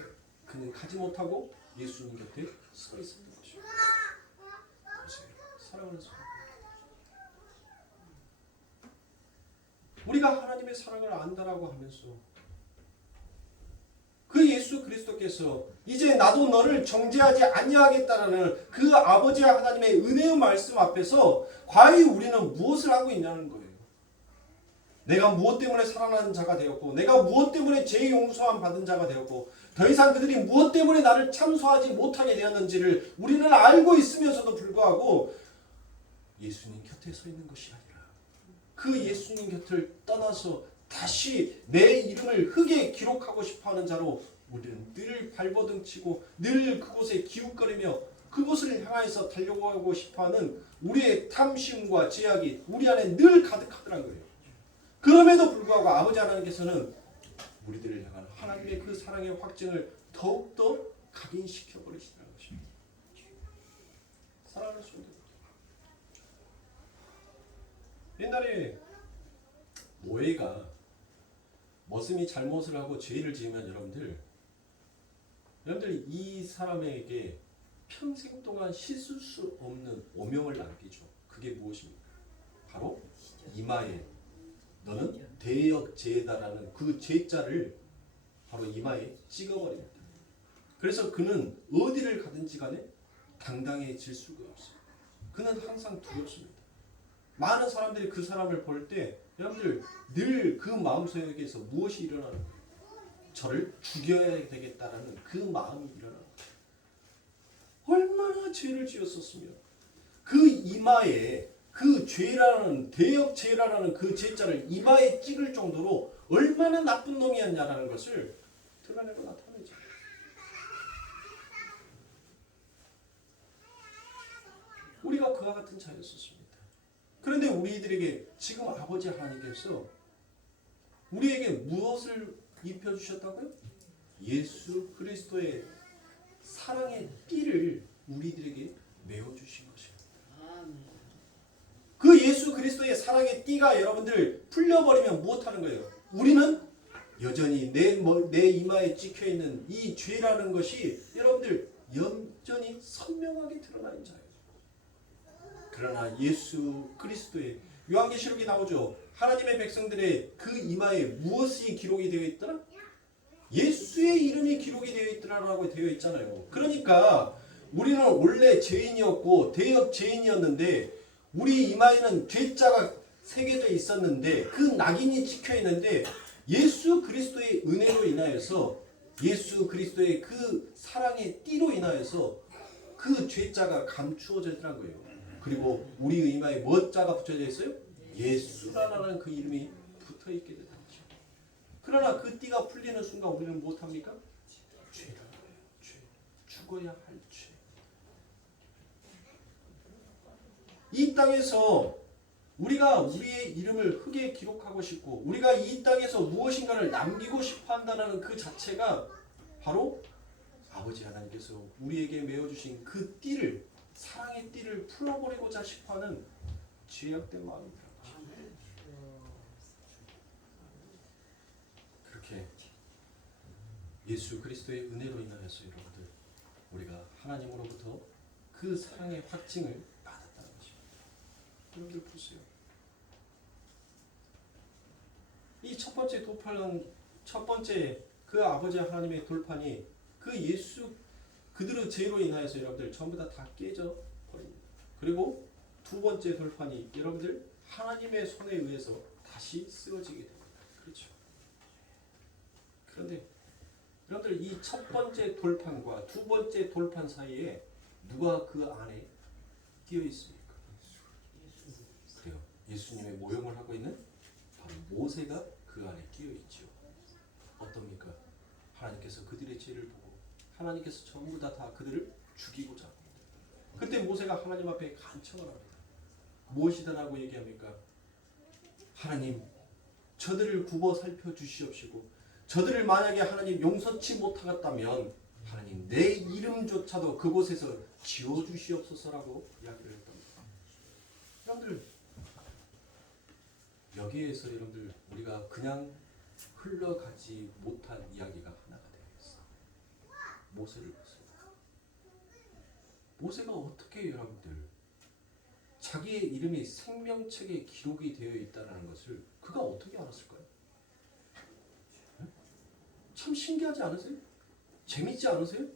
그는 가지 못하고 예수님 곁에 서 있었던 것이죠. 보세요. 사랑하는 사람. 우리가 하나님의 사랑을 안다라고 하면서 그 예수 그리스도께서 이제 나도 너를 정죄하지 아니하겠다라는 그 아버지 하나님의 은혜의 말씀 앞에서 과연 우리는 무엇을 하고 있냐는 거예요. 내가 무엇 때문에 살아나는 자가 되었고 내가 무엇 때문에 죄 용서함 받은 자가 되었고 더 이상 그들이 무엇 때문에 나를 참소하지 못하게 되었는지를 우리는 알고 있으면서도 불구하고 예수님 곁에 서 있는 것이 아니라 그 예수님 곁을 떠나서 다시 내 이름을 흙에 기록하고 싶어하는 자로 우리는 늘 발버둥치고 늘 그곳에 기웃거리며 그곳을 향해서 달려가고 싶어하는 우리의 탐심과 제약이 우리 안에 늘 가득하더란 거예요. 그럼에도 불구하고 아버지 하나님께서는 우리들을 향한 하나님의 그 사랑의 확증을 더욱더 각인시켜 버리시는 것입니다. 사랑하는 성도, 옛날에 노예가 머슴이 잘못을 하고 죄를 지으면 여러분들 이 사람에게 평생 동안 씻을 수 없는 오명을 남기죠. 그게 무엇입니까? 바로 이마에 너는 대역죄다라는 그 죄자를 바로 이마에 찍어버립니다. 그래서 그는 어디를 가든지 간에 당당해질 수가 없어요. 그는 항상 두렵습니다. 많은 사람들이 그 사람을 볼 때 여러분들 늘 그 마음속에서 무엇이 일어나는 거예요? 저를 죽여야 되겠다라는 그 마음이 일어나는 거예요. 얼마나 죄를 지었었으면 그 이마에 그 죄라는 대역죄라는 그 죄자를 이마에 찍을 정도로 얼마나 나쁜 놈이었냐라는 것을 드러내고 나타내죠. 우리가 그와 같은 자였었습니다. 그런데 우리들에게 지금 아버지 하나님께서 우리에게 무엇을 입혀주셨다고요? 예수 그리스도의 사랑의 띠를 우리들에게 메워주신 것입니다. 그 예수 그리스도의 사랑의 띠가 여러분들 풀려버리면 무엇하는 거예요? 우리는 여전히 내 이마에 찍혀있는 이 죄라는 것이 여러분들 여전히 선명하게 드러나는 자예요. 그러나 예수 그리스도의 요한계시록에 나오죠. 하나님의 백성들의 그 이마에 무엇이 기록이 되어 있더라? 예수의 이름이 기록이 되어 있더라라고 되어 있잖아요. 그러니까 우리는 원래 죄인이었고 대역 죄인이었는데 우리 이마에는 죄자가 새겨져 있었는데 그 낙인이 찍혀 있는데 예수 그리스도의 은혜로 인하여서 예수 그리스도의 그 사랑의 띠로 인하여서 그 죄자가 감추어졌다는 거예요. 그리고 우리 이마에 뭐 자가 붙여져 있어요? 예수라는 그 이름이 붙어 있게 되는 거죠. 그러나 그 띠가 풀리는 순간 우리는 무엇합니까? 죄라는 거예요. 죄. 죽어야 할 죄. 이 땅에서 우리가 우리의 이름을 흙에 기록하고 싶고 우리가 이 땅에서 무엇인가를 남기고 싶어 한다는 그 자체가 바로 아버지 하나님께서 우리에게 메어주신 그 띠를 사랑의 띠를 풀어버리고자 싶어하는 죄악된 마음입니다. 그렇게 예수 그리스도의 은혜로 인하여서 여러분들 우리가 하나님으로부터 그 사랑의 확증을 받았다는 것입니다. 여러분들 보세요. 이 첫 번째 돌파는 첫 번째 그 아버지 하나님의 돌판이 그 예수 그들의 죄로 인하여서 여러분들 전부 다 깨져 버립니다. 그리고 두 번째 돌판이 여러분들 하나님의 손에 의해서 다시 쓰여지게 됩니다. 그렇죠. 그런데 여러분들 이 첫 번째 돌판과 두 번째 돌판 사이에 누가 그 안에 끼어 있습니까? 그래요. 예수님의 모형을 하고 있는 바로 모세가 그 안에 끼어 있죠. 어떻습니까? 하나님께서 그들의 죄를 보고 하나님께서 전부 다 그들을 죽이고자 합니다. 그때 모세가 하나님 앞에 간청을 합니다. 무엇이다라고 얘기합니까? 하나님, 저들을 굽어 살펴 주시옵시고 저들을 만약에 하나님 용서치 못하겠다면 하나님 내 이름조차도 그곳에서 지워주시옵소서라고 이야기를 했답니다. 여러분들 여기에서 여러분들 우리가 그냥 흘러가지 못한 이야기가 하나가 되겠어. 모세를 보세요. 모세가 어떻게 여러분들 자기의 이름이 생명책에 기록이 되어 있다는 것을 그가 어떻게 알았을까요? 참 신기하지 않으세요? 재밌지 않으세요?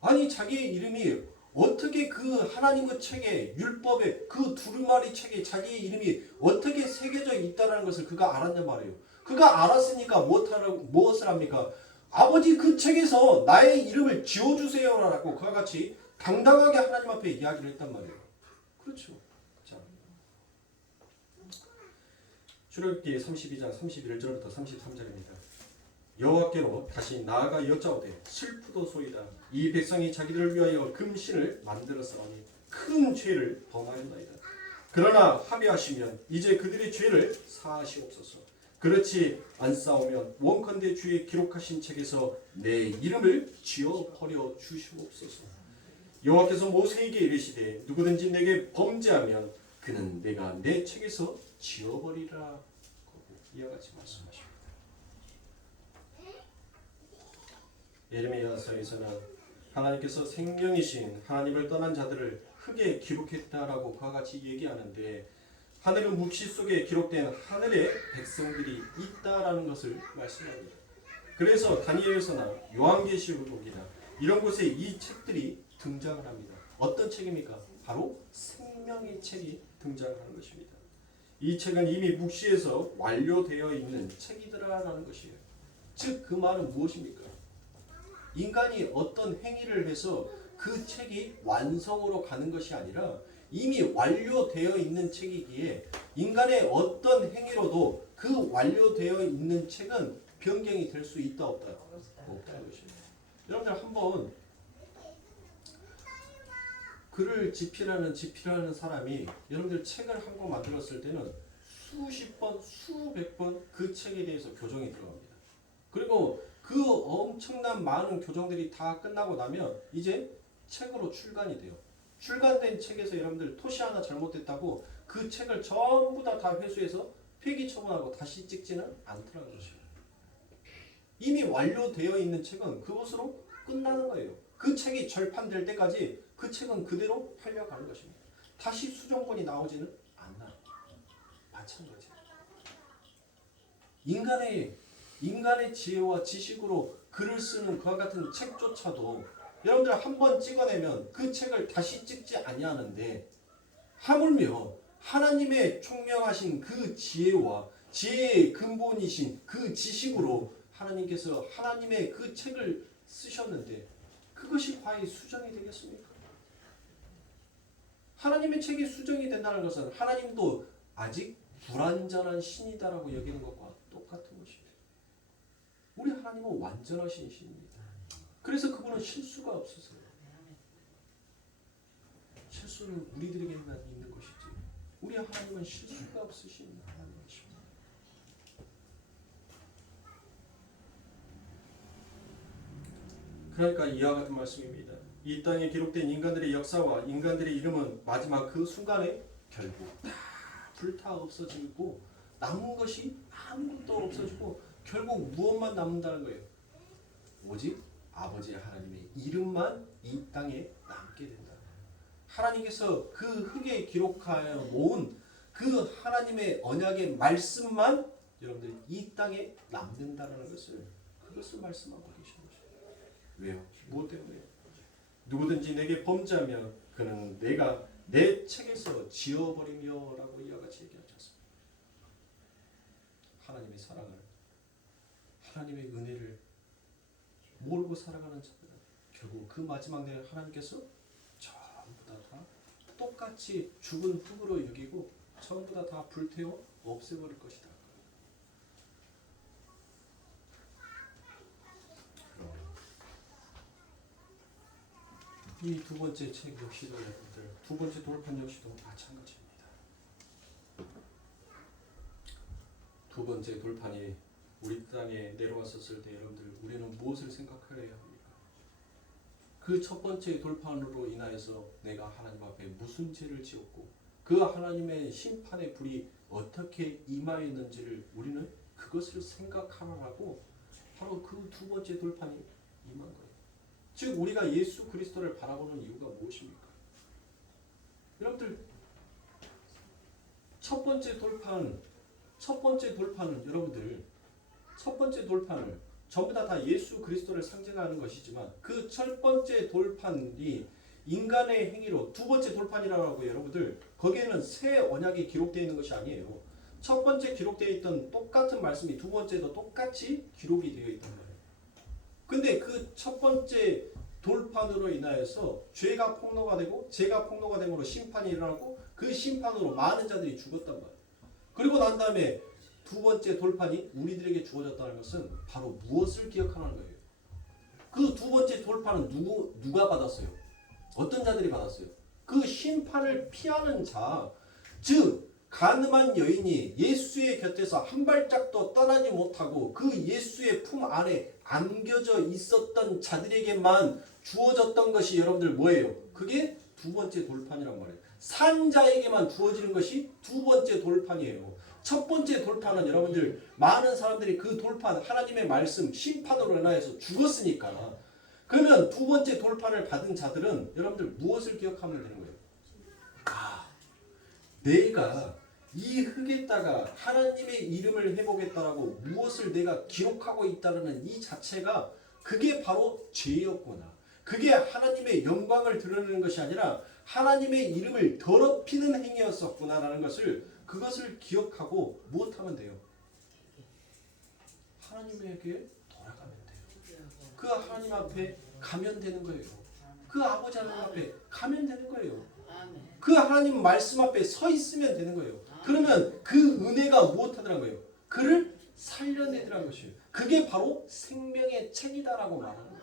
아니 자기의 이름이 어떻게 그 하나님 그 책에 율법에 그 두루마리 책에 자기의 이름이 어떻게 새겨져 있다는 것을 그가 알았냔 말이에요. 그가 알았으니까 무엇을 합니까? 아버지 그 책에서 나의 이름을 지워주세요라고 그와 같이 당당하게 하나님 앞에 이야기를 했단 말이에요. 그렇죠. 자, 출애굽기 32장 31절부터 33절입니다. 여호와께로 다시 나아가 여짜오되 슬프도소이다. 이 백성이 자기들을 위하여 금신을 만들었사오니 큰 죄를 범하였나이다. 그러나 합의하시면 이제 그들의 죄를 사하시옵소서. 그렇지 않사오면 원컨대 주의 기록하신 책에서 내 이름을 지워버려 주시옵소서. 여호와께서 모세에게 이르시되 누구든지 내게 범죄하면 그는 내가 내 책에서 지워버리라. 이와 같이 말씀하십니다. 예레미야서에서는 하나님께서 생명이신 하나님을 떠난 자들을 흙에 기록했다라고 그와 같이 얘기하는데 하늘은 묵시 속에 기록된 하늘의 백성들이 있다라는 것을 말씀합니다. 그래서 다니엘서나 요한계시록이나 이런 곳에 이 책들이 등장을 합니다. 어떤 책입니까? 바로 생명의 책이 등장하는 것입니다. 이 책은 이미 묵시에서 완료되어 있는 책이더라라는 것이에요. 즉 그 말은 무엇입니까? 인간이 어떤 행위를 해서 그 책이 완성으로 가는 것이 아니라 이미 완료되어 있는 책이기에 인간의 어떤 행위로도 그 완료되어 있는 책은 변경이 될 수 있다 없다? 없다는 것입니다. 여러분들 한번 글을 집필하는 사람이 여러분들 책을 한 권 만들었을 때는 수십 번, 수백 번 그 책에 대해서 교정이 들어갑니다. 그리고 그 엄청난 많은 교정들이 다 끝나고 나면 이제 책으로 출간이 돼요. 출간된 책에서 여러분들 토시 하나 잘못됐다고 그 책을 전부 다 회수해서 폐기 처분하고 다시 찍지는 않더라는 것입니다. 이미 완료되어 있는 책은 그것으로 끝나는 거예요. 그 책이 절판될 때까지 그 책은 그대로 팔려가는 것입니다. 다시 수정본이 나오지는 않아요. 마찬가지. 인간의 지혜와 지식으로 글을 쓰는 그와 같은 책조차도 여러분들 한번 찍어내면 그 책을 다시 찍지 아니하는데 하물며 하나님의 총명하신 그 지혜와 지혜의 근본이신 그 지식으로 하나님께서 하나님의 그 책을 쓰셨는데 그것이 과연 수정이 되겠습니까? 하나님의 책이 수정이 된다는 것은 하나님도 아직 불완전한 신이다라고 여기는 것과 똑같은 것입니다. 우리 하나님은 완전하신 신입니다. 그래서 그분은 실수가 없으세요. 실수는 우리들에게만 있는 것이지 우리 하나님은 실수가 없으신 하나님이십니다. 그러니까 이와 같은 말씀입니다. 이 땅에 기록된 인간들의 역사와 인간들의 이름은 마지막 그 순간에 결국 다 불타 없어지고 남은 것이 아무것도 없어지고 결국 무엇만 남는다는 거예요? 오직 아버지 하나님의 이름만 이 땅에 남게 된다. 하나님께서 그 흙에 기록하여 모은 그 하나님의 언약의 말씀만 여러분들이 이 땅에 남는다는 그것을 말씀하고 계시는 것입니다. 왜요? 무엇 때문에요? 누구든지 내게 범죄하면 그는 내가 내 책에서 지워버리며라고 이와 같이 얘기하지 않습니다. 하나님의 사랑을, 하나님의 은혜를 모르고 살아가는 자들은 결국 그 마지막 날 하나님께서 전부 다 똑같이 죽은 흙으로 여기고 전부 다 불태워 없애버릴 것이다. 이 두 번째 책 역시도 여러분들, 두 번째 돌판 역시도 마찬가지입니다. 두 번째 돌판이 우리 땅에 내려왔었을 때 여러분들 우리는 무엇을 생각해야 합니까? 그 첫 번째 돌판으로 인하여서 내가 하나님 앞에 무슨 죄를 지었고 그 하나님의 심판의 불이 어떻게 임하였는지를 우리는 그것을 생각하라고 바로 그 두 번째 돌판이 임한 거예요. 즉 우리가 예수 그리스도를 바라보는 이유가 무엇입니까? 여러분들 첫 번째 돌판은 여러분들 첫 번째 돌판을 전부 다 예수 그리스도를 상징하는 것이지만 그 첫 번째 돌판이 인간의 행위로 두 번째 돌판이라고 하고 여러분들 거기에는 새 언약이 기록되어 있는 것이 아니에요. 첫 번째 기록되어 있던 똑같은 말씀이 두 번째도 똑같이 기록이 되어 있단 말이에요. 근데 그 첫 번째 돌판으로 인하여서 죄가 폭로가 되고 죄가 폭로가 됨으로 심판이 일어나고 그 심판으로 많은 자들이 죽었단 말이에요. 그리고 난 다음에 두 번째 돌판이 우리들에게 주어졌다는 것은 바로 무엇을 기억하는 거예요? 그 두 번째 돌판은 누가 받았어요? 어떤 자들이 받았어요? 그 심판을 피하는 자, 즉 가늠한 여인이 예수의 곁에서 한 발짝도 떠나지 못하고 그 예수의 품 안에 안겨져 있었던 자들에게만 주어졌던 것이 여러분들 뭐예요? 그게 두 번째 돌판이란 말이에요. 산 자에게만 주어지는 것이 두 번째 돌판이에요. 첫 번째 돌판은 여러분들 많은 사람들이 그 돌판 하나님의 말씀 심판으로 인하여서 죽었으니까 그러면 두 번째 돌판을 받은 자들은 여러분들 무엇을 기억하면 되는 거예요? 아, 내가 이 흙에다가 하나님의 이름을 해보겠다라고 무엇을 내가 기록하고 있다는 이 자체가 그게 바로 죄였구나. 그게 하나님의 영광을 드러내는 것이 아니라 하나님의 이름을 더럽히는 행위였었구나라는 것을 그것을 기억하고 무엇하면 돼요? 하나님에게 돌아가면 돼요. 그 하나님 앞에 가면 되는 거예요. 그 아버지 하나님 앞에 가면 되는 거예요. 그 하나님 말씀 앞에 서 있으면 되는 거예요. 그러면 그 은혜가 무엇하더란 거예요? 그를 살려내더란 것이에요. 그게 바로 생명의 책이다라고 말하는 거예요.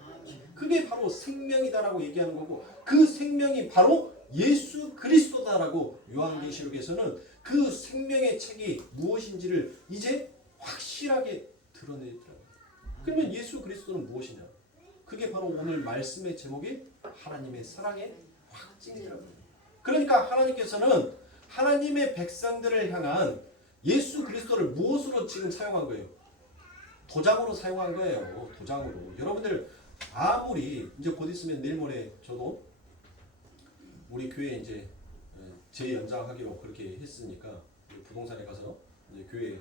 그게 바로 생명이다라고 얘기하는 거고 그 생명이 바로 예수 그리스도다라고 요한계시록에서는 그 생명의 책이 무엇인지를 이제 확실하게 드러내더라고요. 그러면 예수 그리스도는 무엇이냐? 그게 바로 오늘 말씀의 제목이 하나님의 사랑의 확증이라고요. 그러니까 하나님께서는 하나님의 백성들을 향한 예수 그리스도를 무엇으로 지금 사용한 거예요? 도장으로 사용한 거예요. 도장으로. 여러분들 아무리 이제 곧 있으면 내일 모레 저도 우리 교회 이제 재연장하기로 그렇게 했으니까 부동산에 가서 이제 교회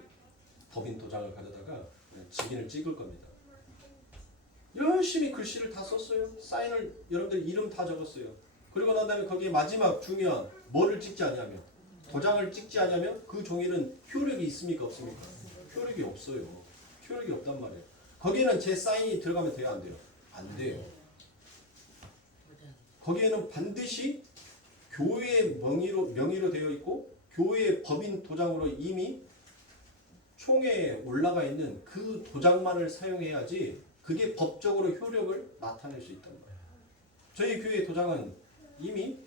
법인 도장을 가져다가 직인을 찍을 겁니다. 열심히 글씨를 다 썼어요. 사인을 여러분들 이름 다 적었어요. 그리고 난 다음에 거기에 마지막 중요한 뭐를 찍지 않냐면 도장을 찍지 않냐면 그 종이는 효력이 있습니까 없습니까? 효력이 없어요. 효력이 없단 말이에요. 거기에는 제 사인이 들어가면 돼요 안 돼요? 안 돼요. 거기에는 반드시 교회의 명의로 되어 있고 교회의 법인 도장으로 이미 총회에 올라가 있는 그 도장만을 사용해야지 그게 법적으로 효력을 나타낼 수 있단 말이에요. 저희 교회 도장은 이미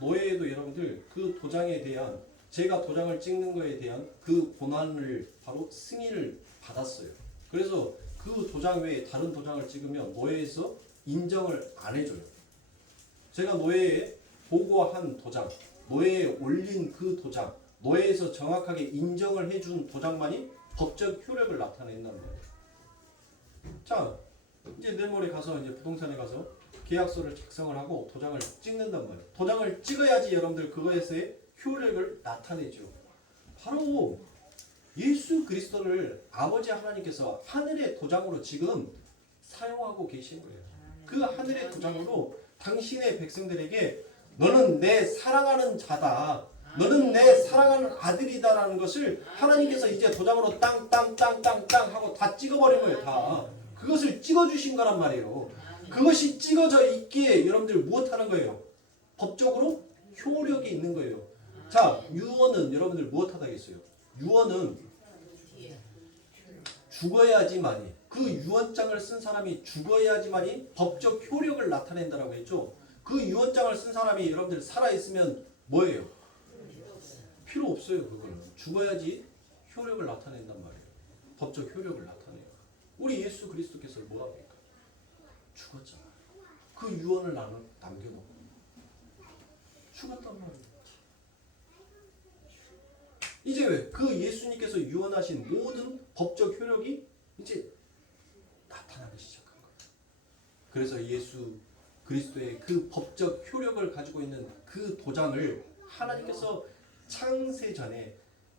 노예에도 여러분들 그 도장에 대한 제가 도장을 찍는 거에 대한 그 고난을 바로 승인을 받았어요. 그래서 그 도장 외에 다른 도장을 찍으면 노예에서 인정을 안 해줘요. 제가 노예에 보고한 도장, 노예에 올린 그 도장, 노예에서 정확하게 인정을 해준 도장만이 법적 효력을 나타낸단 말이에요. 자, 이제 내일 모레 가서 이제 부동산에 가서 계약서를 작성을 하고 도장을 찍는단 말이에요. 도장을 찍어야지 여러분들 그거에서의 효력을 나타내죠. 바로 예수 그리스도를 아버지 하나님께서 하늘의 도장으로 지금 사용하고 계신 거예요. 그 하늘의 도장으로 당신의 백성들에게 너는 내 사랑하는 자다. 너는 내 사랑하는 아들이다라는 것을 하나님께서 이제 도장으로 땅땅땅땅땅 하고 다 찍어버린 거예요. 다. 그것을 찍어주신 거란 말이에요. 그것이 찍어져 있기에 여러분들 무엇하는 거예요? 법적으로 효력이 있는 거예요. 자, 유언은 여러분들 무엇하다겠어요? 유언은 죽어야지만이 그 유언장을 쓴 사람이 죽어야지만이 법적 효력을 나타낸다라고 했죠. 그 유언장을 쓴 사람이 여러분들 살아있으면 뭐예요? 필요 없어요. 그거는 죽어야지 효력을 나타낸단 말이에요. 법적 효력을 나타내요. 우리 예수 그리스도께서 뭐합니까? 죽었잖아. 그 유언을 남겨놓고 죽었단 말이에요. 이제 왜? 그 예수님께서 유언하신 모든 법적 효력이 이제 나타나기 시작한 거예요. 그래서 예수 그리스도의 그 법적 효력을 가지고 있는 그 도장을 하나님께서 창세 전에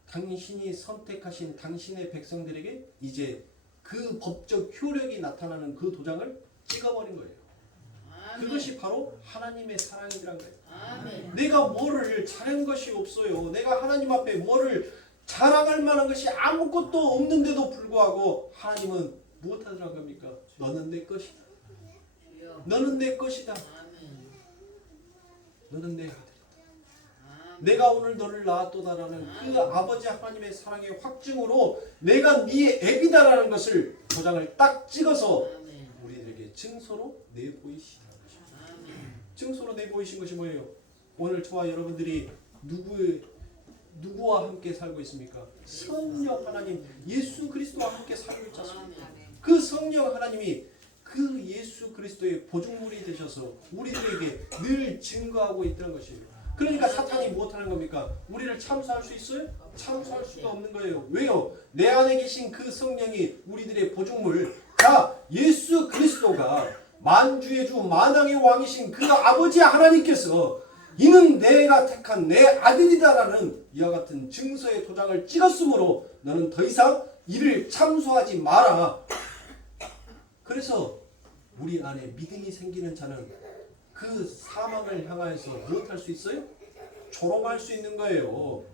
당신이 선택하신 당신의 백성들에게 이제 그 법적 효력이 나타나는 그 도장을 찍어버린 거예요. 아멘. 그것이 바로 하나님의 사랑이란 거예요. 아멘. 내가 뭐를 잘한 것이 없어요. 내가 하나님 앞에 뭐를 자랑할 만한 것이 아무것도 없는데도 불구하고 하나님은 무엇하더란 겁니까? 너는 내 것이다. 너는 내 것이다. 너는 내 아들이다. 내가 오늘 너를 낳았도다라는 그 아버지 하나님의 사랑의 확증으로 내가 네 애비다라는 것을 도장을 딱 찍어서 우리들에게 증서로 내보이시는 것입니다. 증서로 내보이신 것이 뭐예요? 오늘 저와 여러분들이 누구와 함께 살고 있습니까? 성령 하나님 예수 그리스도와 함께 살고 있지 않습니까? 그 성령 하나님이 그 예수 그리스도의 보증물이 되셔서 우리들에게 늘 증거하고 있다는 것이에요. 그러니까 사탄이 무엇하는 겁니까? 우리를 참수할 수 있어요? 참수할 수가 없는 거예요. 왜요? 내 안에 계신 그 성령이 우리들의 보증물, 자 예수 그리스도가 만주의 주 만왕의 왕이신 그 아버지 하나님께서 이는 내가 택한 내 아들이다라는 이와 같은 증서의 도장을 찍었으므로 너는 더 이상 이를 참수하지 마라. 그래서 우리 안에 믿음이 생기는 자는 그 사망을 향하여서 무엇할 수 있어요? 조롱할 수 있는 거예요.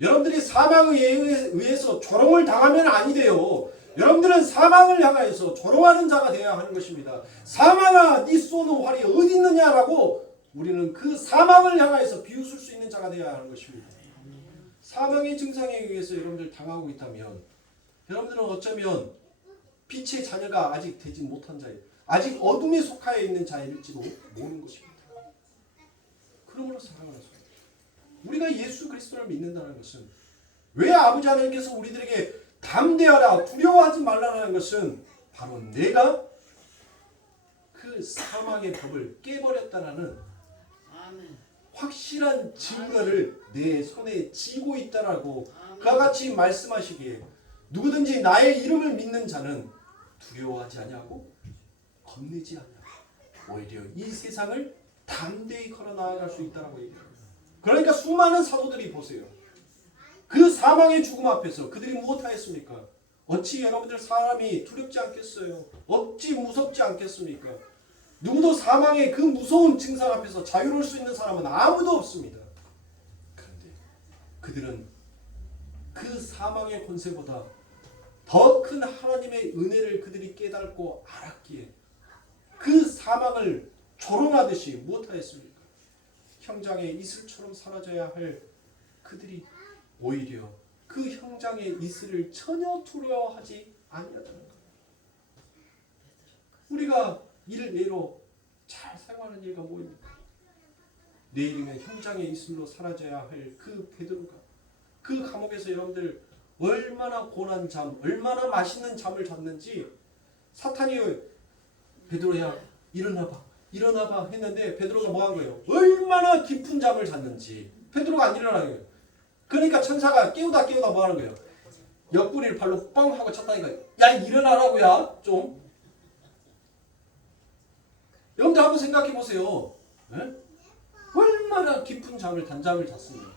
여러분들이 사망에 의해서 조롱을 당하면 아니 돼요. 여러분들은 사망을 향하여서 조롱하는 자가 되어야 하는 것입니다. 사망아 네 쏘는 활이 어디 있느냐라고 우리는 그 사망을 향하여서 비웃을 수 있는 자가 되어야 하는 것입니다. 사망의 증상에 의해서 여러분들 당하고 있다면 여러분들은 어쩌면 빛의 자녀가 아직 되지 못한 자예요. 아직 어둠에 속하여 있는 자일지도 모르는 것입니다. 그러므로 사랑하는 소리. 우리가 예수 그리스도를 믿는다는 것은 왜 아버지 하나님께서 우리들에게 담대하라 두려워하지 말라는 것은 바로 내가 그 사망의 법을 깨버렸다라는 확실한 증거를 내 손에 쥐고 있다라고 그와 같이 말씀하시기에 누구든지 나의 이름을 믿는 자는 두려워하지 아니하고 겁내지 아니하고 오히려 이 세상을 담대히 걸어 나아갈 수 있다라고 얘기합니다. 그러니까 수많은 사도들이 보세요. 그 사망의 죽음 앞에서 그들이 무엇하였습니까? 어찌 여러분들 사람이 두렵지 않겠어요? 어찌 무섭지 않겠습니까? 누구도 사망의 그 무서운 증상 앞에서 자유로울 수 있는 사람은 아무도 없습니다. 그런데 그들은 그 사망의 권세보다 더 큰 하나님의 은혜를 그들이 깨닫고 알았기에 그 사망을 조롱하듯이 무엇하였습니까? 형장의 이슬처럼 사라져야 할 그들이 오히려 그 형장의 이슬을 전혀 두려워하지 아니하다는 것. 우리가 이를 예로 잘 사용하는 예가 뭐입니까? 내일이면 형장의 이슬로 사라져야 할 그 베드로가 그 감옥에서 여러분들 얼마나 고난 잠, 얼마나 맛있는 잠을 잤는지 사탄이 베드로야 일어나봐 했는데 베드로가 뭐 한 거예요? 얼마나 깊은 잠을 잤는지 베드로가 안 일어나는 거예요. 그러니까 천사가 깨우다 뭐 하는 거예요? 옆구리를 발로 뻥 하고 쳤다니까 야 일어나라고야 좀. 여러분들 한번 생각해 보세요. 네? 얼마나 깊은 잠을 단잠을 잤습니까?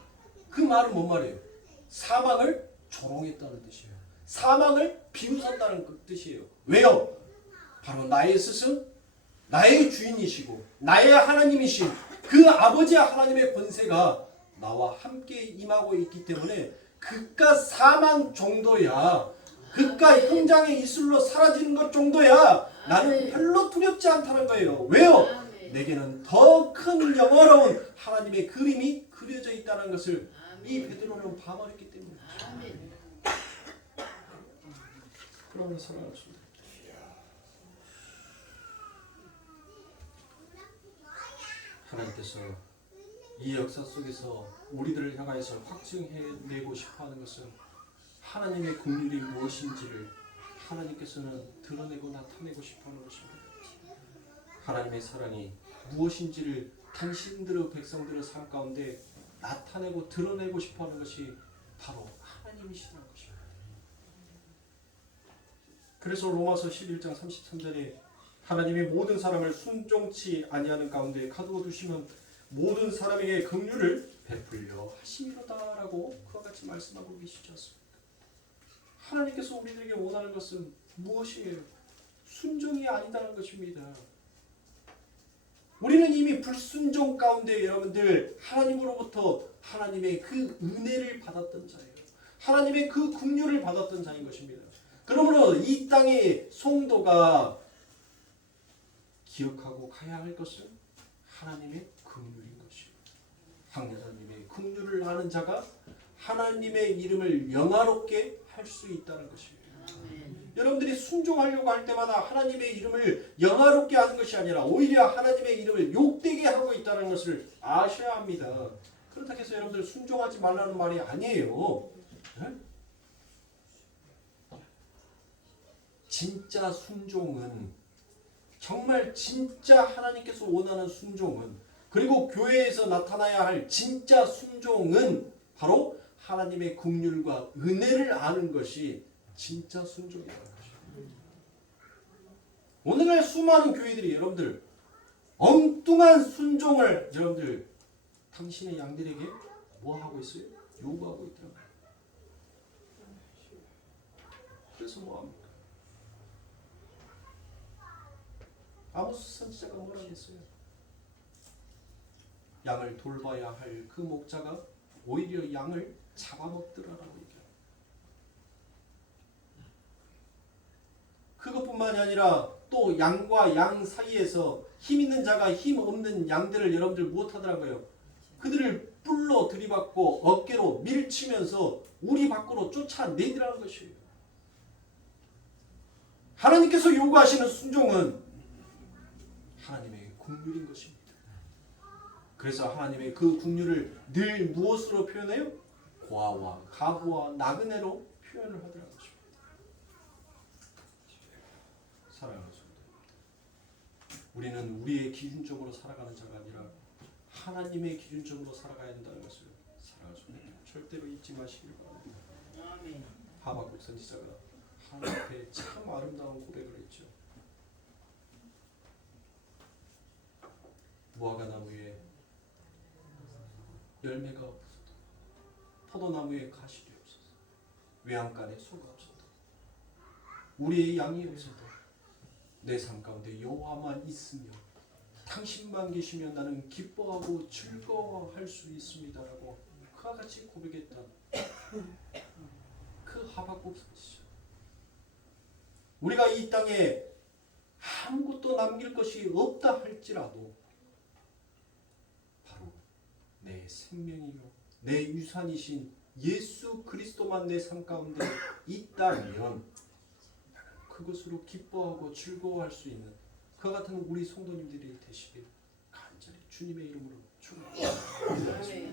그 말은 뭔 말이에요? 사망을 조롱했다는 뜻이에요. 사망을 비웃었다는 뜻이에요. 왜요? 바로 나의 스승, 나의 주인이시고 나의 하나님이신 그 아버지 하나님의 권세가 나와 함께 임하고 있기 때문에 그깟 사망 정도야, 그깟 형장의 이슬로 사라지는 것 정도야 나는 별로 두렵지 않다는 거예요. 왜요? 내게는 더 큰 영화로운 하나님의 그림이 그려져 있다는 것을 이 베드로는 봐버렸기 때문에. 그러면 사랑하십니다. 하나님께서 이 역사 속에서 우리들을 향하여서 확증해내고 싶어하는 것은 하나님의 긍휼이 무엇인지를 하나님께서는 드러내고 나타내고 싶어하는 것입니다. 하나님의 사랑이 무엇인지를 당신들의 백성들의 삶 가운데 나타내고 드러내고 싶어하는 것이 바로 하나님이시라는 것입니다. 그래서 로마서 11장 33절에 하나님이 모든 사람을 순종치 아니하는 가운데 가두어 두시면 모든 사람에게 긍휼을 베풀려 하심이로다라고 그와 같이 말씀하고 계시지 않습니까? 하나님께서 우리들에게 원하는 것은 무엇이에요? 순종이 아니다는 것입니다. 우리는 이미 불순종 가운데 여러분들 하나님으로부터 하나님의 그 은혜를 받았던 자예요. 하나님의 그 긍휼을 받았던 자인 것입니다. 그러므로 이 땅의 성도가 기억하고 가야 할 것은 하나님의 긍휼인 것입니다. 황여자님의 긍휼을 아는 자가 하나님의 이름을 영화롭게 할 수 있다는 것입니다. 여러분들이 순종하려고 할 때마다 하나님의 이름을 영화롭게 하는 것이 아니라 오히려 하나님의 이름을 욕되게 하고 있다는 것을 아셔야 합니다. 그렇다고 해서 여러분들 순종하지 말라는 말이 아니에요. 네? 진짜 순종은 정말 진짜 하나님께서 원하는 순종은 그리고 교회에서 나타나야 할 진짜 순종은 바로 하나님의 긍휼과 은혜를 아는 것이 진짜 순종이라는 것입니다. 오늘날 수많은 교회들이 여러분들 엉뚱한 순종을 여러분들 당신의 양들에게 뭐 하고 있어요? 요구하고 있더라고요. 그래서 뭐 합니까? 아모스 선지자가 뭐라고 했어요? 양을 돌봐야 할 그 목자가 오히려 양을 잡아먹더라라고 얘기해요. 그것뿐만이 아니라 또 양과 양 사이에서 힘 있는 자가 힘 없는 양들을 여러분들 무엇하더라고요? 그들을 뿔로 들이받고 어깨로 밀치면서 우리 밖으로 쫓아내더라는 것이에요. 하나님께서 요구하시는 순종은 하나님의 긍휼인 것입니다. 그래서 하나님의 그 긍휼을 늘 무엇으로 표현해요? 고아와 가부와 나그네로 표현을 하더라는 것입니다. 사랑하는 성도, 우리는 우리의 기준점으로 살아가는 자가 아니라 하나님의 기준점으로 살아가야 된다는 것을 사랑하는 성도 절대로 잊지 마시길 바랍니다. 하박국 선지자가 하나님 앞에 참 아름다운 고백을 했죠. 무화과 나무에 열매가 없어도 포도나무에 가시이 없어서 외양간에 소가 없어도 우리의 양이 없어도 내 삶 가운데 여호와만 있으며 당신만 계시면 나는 기뻐하고 즐거워할 수 있습니다라고 그와 같이 고백했던 그 하박국 선지자. 우리가 이 땅에 아무것도 남길 것이 없다 할지라도 바로 내 생명이요 내 유산이신 예수 그리스도만 내 삶 가운데 있다면 그것으로 기뻐하고 즐거워할 수 있는 그와 같은 우리 성도님들이 되시길 간절히 주님의 이름으로 축원합니다.